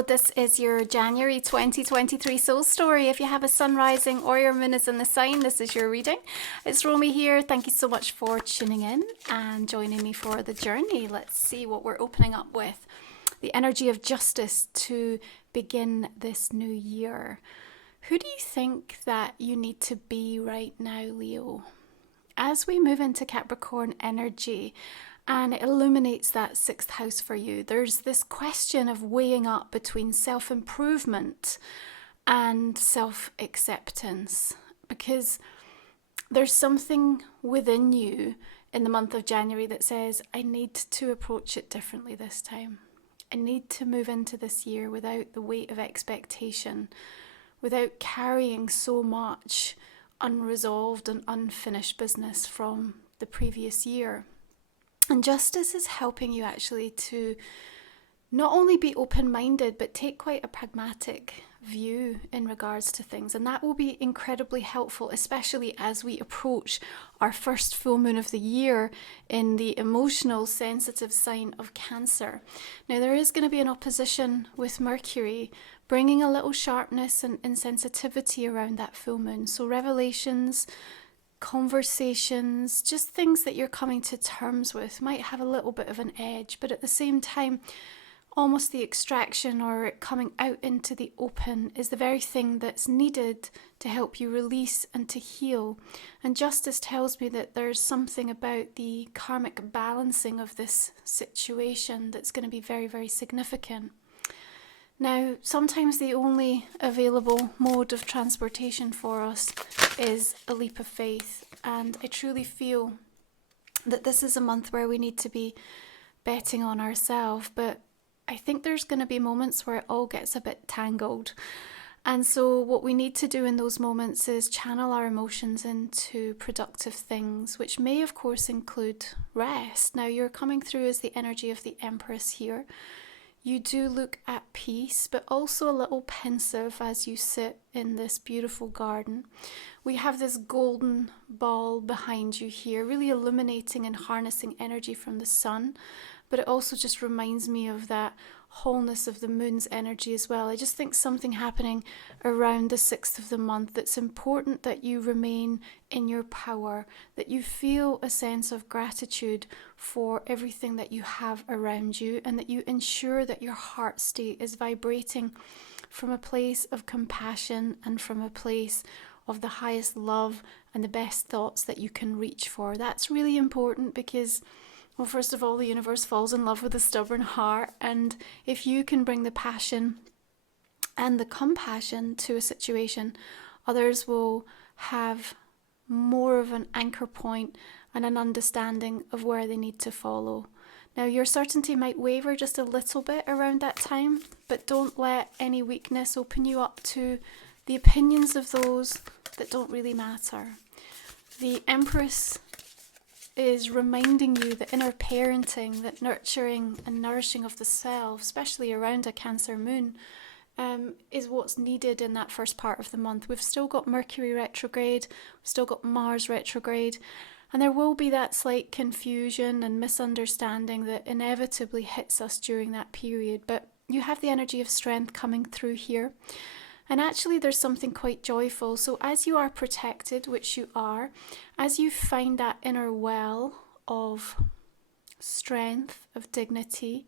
Hello, this is your January 2023 soul story. If you have a sun rising or your moon is in the sign, this is your reading. It's Romy here. Thank you so much for tuning in and joining me for the journey. Let's see what we're opening up with. The energy of justice to begin this new year. Who do you think that you need to be right now, Leo? As we move into Capricorn energy, and it illuminates that sixth house for you, there's this question of weighing up between self-improvement and self-acceptance, because there's something within you in the month of January that says, I need to approach it differently this time. I need to move into this year without the weight of expectation, without carrying so much unresolved and unfinished business from the previous year. And justice is helping you actually to not only be open-minded, but take quite a pragmatic view in regards to things. And that will be incredibly helpful, especially as we approach our first full moon of the year in the emotional, sensitive sign of Cancer. Now, there is going to be an opposition with Mercury, bringing a little sharpness and insensitivity around that full moon. So revelations, conversations, just things that you're coming to terms with might have a little bit of an edge, but at the same time, almost the extraction or it coming out into the open is the very thing that's needed to help you release and to heal. And justice tells me that there's something about the karmic balancing of this situation that's going to be very, very significant. Now, sometimes the only available mode of transportation for us is a leap of faith. And I truly feel that this is a month where we need to be betting on ourselves. But I think there's going to be moments where it all gets a bit tangled. And so what we need to do in those moments is channel our emotions into productive things, which may, of course, include rest. Now, you're coming through as the energy of the Empress here. You do look at peace, but also a little pensive as you sit in this beautiful garden. We have this golden ball behind you here, really illuminating and harnessing energy from the sun. But it also just reminds me of that wholeness of the moon's energy as well. I just think something happening around the 6th of the month that's important that you remain in your power, that you feel a sense of gratitude for everything that you have around you, and that you ensure that your heart state is vibrating from a place of compassion and from a place of the highest love and the best thoughts that you can reach for. That's really important because, well, first of all, the universe falls in love with a stubborn heart, and if you can bring the passion and the compassion to a situation, others will have more of an anchor point and an understanding of where they need to follow. Now, your certainty might waver just a little bit around that time, but don't let any weakness open you up to the opinions of those that don't really matter. The Empress is reminding you that inner parenting, that nurturing and nourishing of the self, especially around a Cancer moon, is what's needed in that first part of the month. We've still got Mercury retrograde, we've still got Mars retrograde, and there will be that slight confusion and misunderstanding that inevitably hits us during that period. But you have the energy of strength coming through here. And actually there's something quite joyful. So as you are protected, which you are, as you find that inner well of strength, of dignity,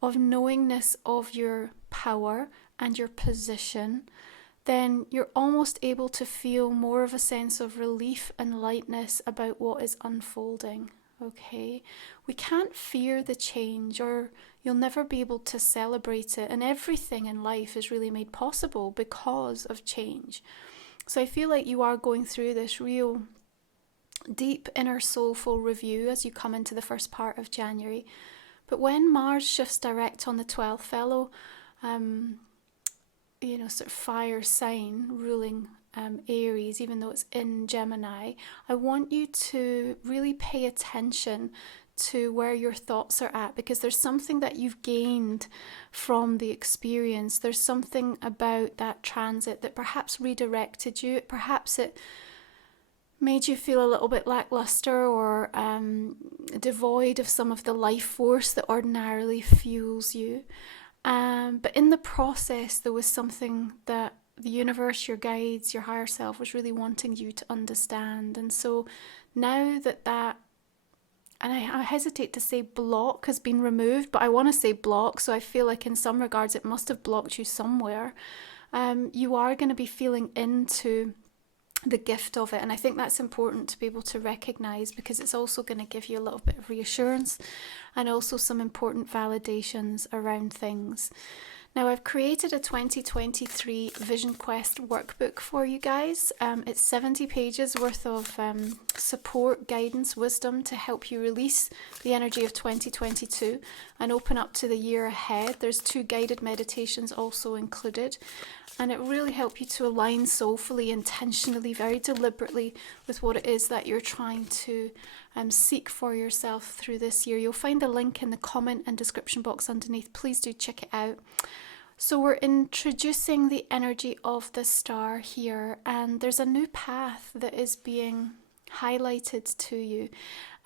of knowingness of your power and your position, then you're almost able to feel more of a sense of relief and lightness about what is unfolding. Okay, we can't fear the change, or you'll never be able to celebrate it. And everything in life is really made possible because of change. So I feel like you are going through this real deep inner soulful review as you come into the first part of January. But when Mars shifts direct on the 12th, fellow sort of fire sign ruling Aries, even though it's in Gemini, I want you to really pay attention to where your thoughts are at, because there's something that you've gained from the experience. There's something about that transit that perhaps redirected you. Perhaps it made you feel a little bit lackluster or devoid of some of the life force that ordinarily fuels you. But in the process, there was something that the universe, your guides, your higher self was really wanting you to understand. And so now that and I hesitate to say block has been removed, but I want to say block, so I feel like in some regards it must have blocked you somewhere. You are going to be feeling into the gift of it, and I think that's important to be able to recognize, because it's also going to give you a little bit of reassurance and also some important validations around things. Now, I've created a 2023 Vision Quest workbook for you guys. It's 70 pages worth of support, guidance, wisdom to help you release the energy of 2022 and open up to the year ahead. There's 2 guided meditations also included, and it really helps you to align soulfully, intentionally, very deliberately with what it is that you're trying to seek for yourself through this year. You'll find a link in the comment and description box underneath. Please do check it out. So we're introducing the energy of the star here, and there's a new path that is being highlighted to you,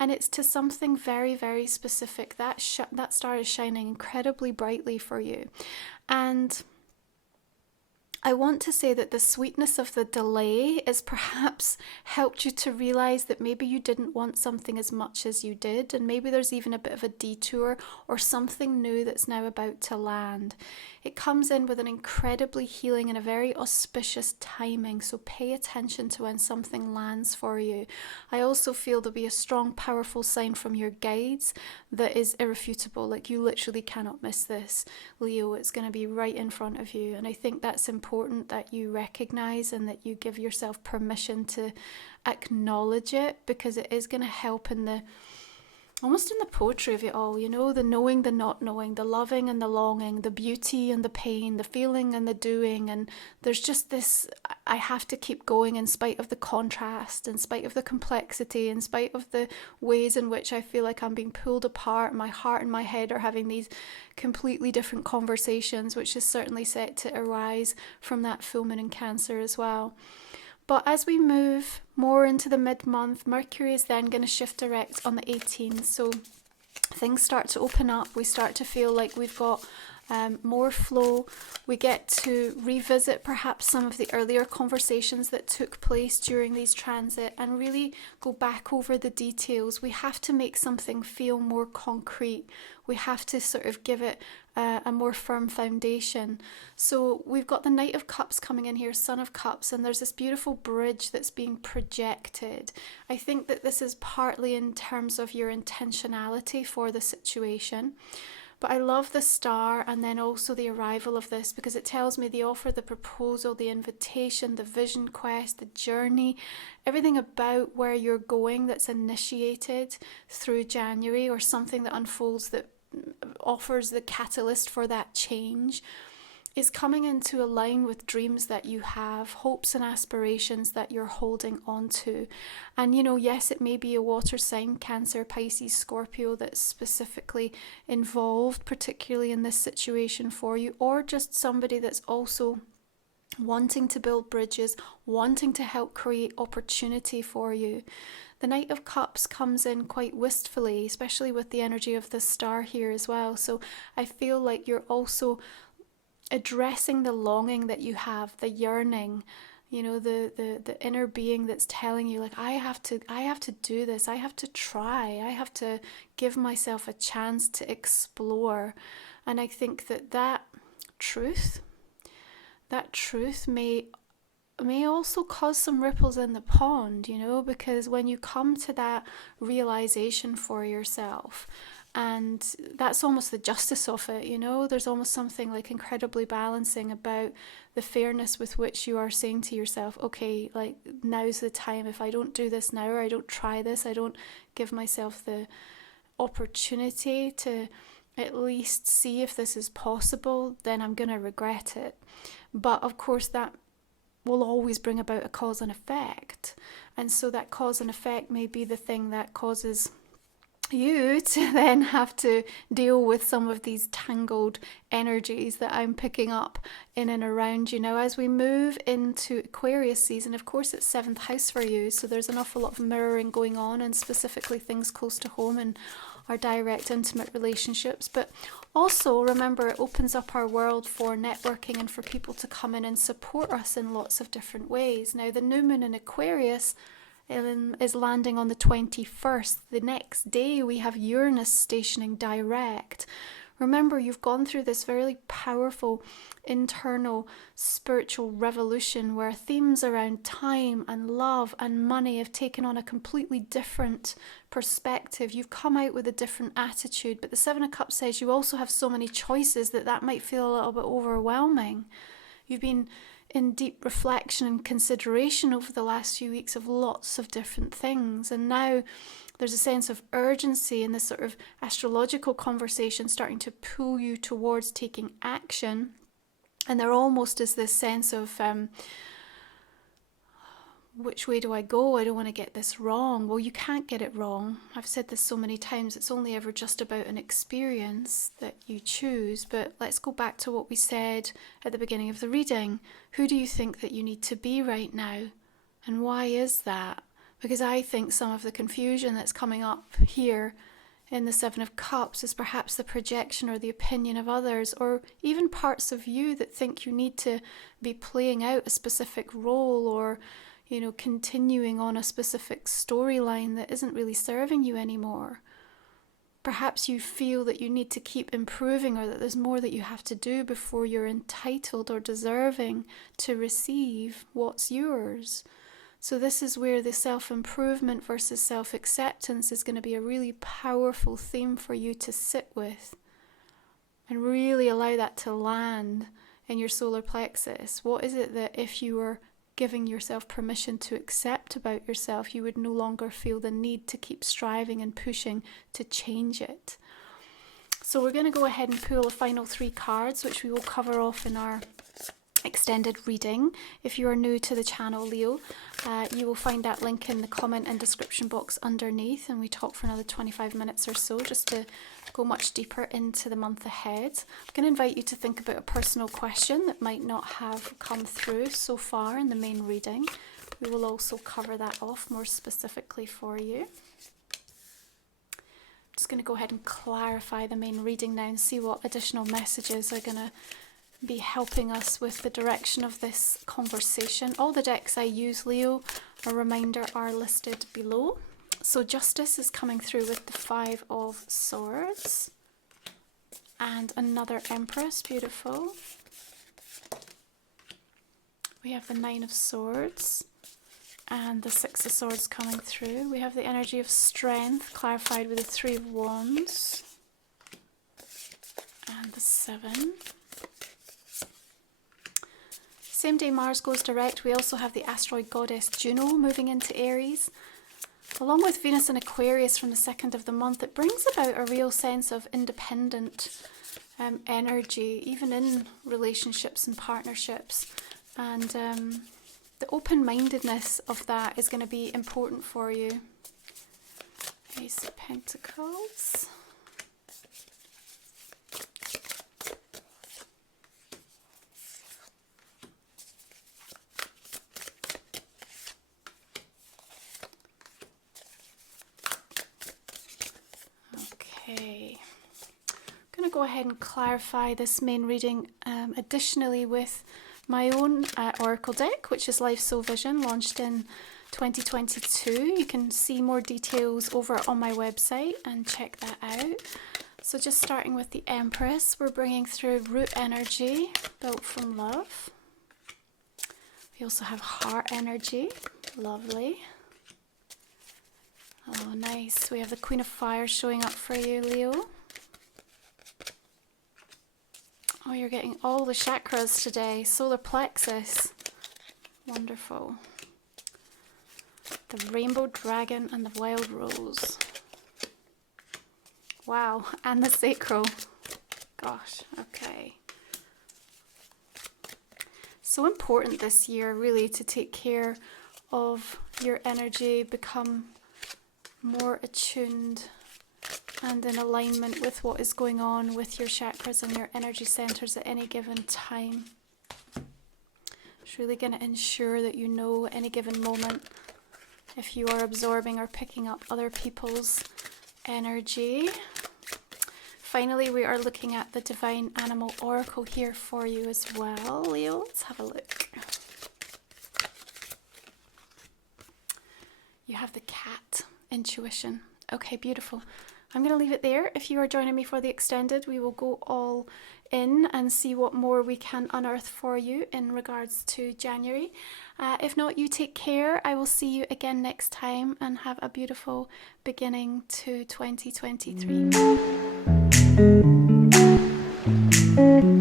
and it's to something very, very specific. That star is shining incredibly brightly for you, and I want to say that the sweetness of the delay has perhaps helped you to realize that maybe you didn't want something as much as you did, and maybe there's even a bit of a detour or something new that's now about to land. It comes in with an incredibly healing and a very auspicious timing, so pay attention to when something lands for you. I also feel there'll be a strong, powerful sign from your guides that is irrefutable, like you literally cannot miss this, Leo. It's going to be right in front of you, and I think that's important that you recognize and that you give yourself permission to acknowledge it, because it is going to help in the almost in the poetry of it all, you know, the knowing, the not knowing, the loving and the longing, the beauty and the pain, the feeling and the doing. And there's just this, I have to keep going in spite of the contrast, in spite of the complexity, in spite of the ways in which I feel like I'm being pulled apart. My heart and my head are having these completely different conversations, which is certainly set to arise from that full moon in Cancer as well. But as we move more into the mid-month, Mercury is then going to shift direct on the 18th. So things start to open up. We start to feel like we've got more flow. We get to revisit perhaps some of the earlier conversations that took place during these transit and really go back over the details. We have to make something feel more concrete. We have to sort of give it a more firm foundation. So we've got the Knight of Cups coming in here, Son of Cups, and there's this beautiful bridge that's being projected. I think that this is partly in terms of your intentionality for the situation. But I love the star and then also the arrival of this, because it tells me the offer, the proposal, the invitation, the vision quest, the journey, everything about where you're going that's initiated through January, or something that unfolds that offers the catalyst for that change, is coming into a line with dreams that you have, hopes and aspirations that you're holding on to. And you know, yes, it may be a water sign, Cancer, Pisces, Scorpio, that's specifically involved, particularly in this situation for you, or just somebody that's also wanting to build bridges, wanting to help create opportunity for you. The Knight of Cups comes in quite wistfully, especially with the energy of the star here as well. So I feel like you're also addressing the longing that you have, the yearning, you know, the inner being that's telling you, like, I have to do this, I have to try, I have to give myself a chance to explore. And I think that truth may also cause some ripples in the pond, you know, because when you come to that realization for yourself, and that's almost the justice of it, you know, there's almost something like incredibly balancing about the fairness with which you are saying to yourself, okay, like, now's the time. If I don't do this now, or I don't try this, I don't give myself the opportunity to at least see if this is possible, then I'm going to regret it. But of course that will always bring about a cause and effect. And so that cause and effect may be the thing that causes you to then have to deal with some of these tangled energies that I'm picking up in and around you. Now, as we move into Aquarius season, of course it's 7th house for you, so there's an awful lot of mirroring going on, and specifically things close to home and our direct, intimate relationships. But also, remember, it opens up our world for networking and for people to come in and support us in lots of different ways. Now, the new moon in Aquarius is landing on the 21st. The next day, we have Uranus stationing direct. Remember, you've gone through this very powerful internal spiritual revolution where themes around time and love and money have taken on a completely different perspective. You've come out with a different attitude, but the Seven of Cups says you also have so many choices that might feel a little bit overwhelming. You've been in deep reflection and consideration over the last few weeks of lots of different things, and now there's a sense of urgency in this sort of astrological conversation starting to pull you towards taking action. And there almost is this sense of, which way do I go? I don't want to get this wrong. Well, you can't get it wrong. I've said this so many times. It's only ever just about an experience that you choose. But let's go back to what we said at the beginning of the reading. Who do you think that you need to be right now? And why is that? Because I think some of the confusion that's coming up here in the Seven of Cups is perhaps the projection or the opinion of others, or even parts of you that think you need to be playing out a specific role, or, you know, continuing on a specific storyline that isn't really serving you anymore. Perhaps you feel that you need to keep improving, or that there's more that you have to do before you're entitled or deserving to receive what's yours. So this is where the self-improvement versus self-acceptance is going to be a really powerful theme for you to sit with and really allow that to land in your solar plexus. What is it that if you were giving yourself permission to accept about yourself, you would no longer feel the need to keep striving and pushing to change it? So we're going to go ahead and pull the final 3 cards, which we will cover off in our extended reading. If you are new to the channel, Leo, you will find that link in the comment and description box underneath, and we talk for another 25 minutes or so just to go much deeper into the month ahead. I'm going to invite you to think about a personal question that might not have come through so far in the main reading. We will also cover that off more specifically for you. I'm just going to go ahead and clarify the main reading now and see what additional messages are going to be helping us with the direction of this conversation. All the decks I use, Leo, a reminder, are listed below. So Justice is coming through with the 5 of Swords and another Empress, beautiful. We have the 9 of Swords and the 6 of Swords coming through. We have the energy of Strength clarified with the 3 of Wands and the 7. Same day Mars goes direct, we also have the asteroid goddess Juno moving into Aries. Along with Venus and Aquarius from the 2nd of the month, it brings about a real sense of independent energy, even in relationships and partnerships. And the open-mindedness of that is going to be important for you. Ace of Pentacles. Okay, I'm going to go ahead and clarify this main reading additionally with my own oracle deck, which is Life Soul Vision, launched in 2022. You can see more details over on my website and check that out. So just starting with the Empress, we're bringing through root energy built from love. We also have heart energy, lovely. Oh, nice. We have the Queen of Fire showing up for you, Leo. Oh, you're getting all the chakras today. Solar plexus. Wonderful. The Rainbow Dragon and the Wild Rose. Wow. And the Sacral. Gosh, okay. So important this year, really, to take care of your energy, become more attuned and in alignment with what is going on with your chakras and your energy centers at any given time. It's really going to ensure that you know at any given moment if you are absorbing or picking up other people's energy. Finally, we are looking at the Divine Animal Oracle here for you as well, Leo. Let's have a look. You have the cat, intuition. Okay, beautiful. I'm going to leave it there. If you are joining me for the extended, we will go all in and see what more we can unearth for you in regards to January. If not, you take care. I will see you again next time, and have a beautiful beginning to 2023.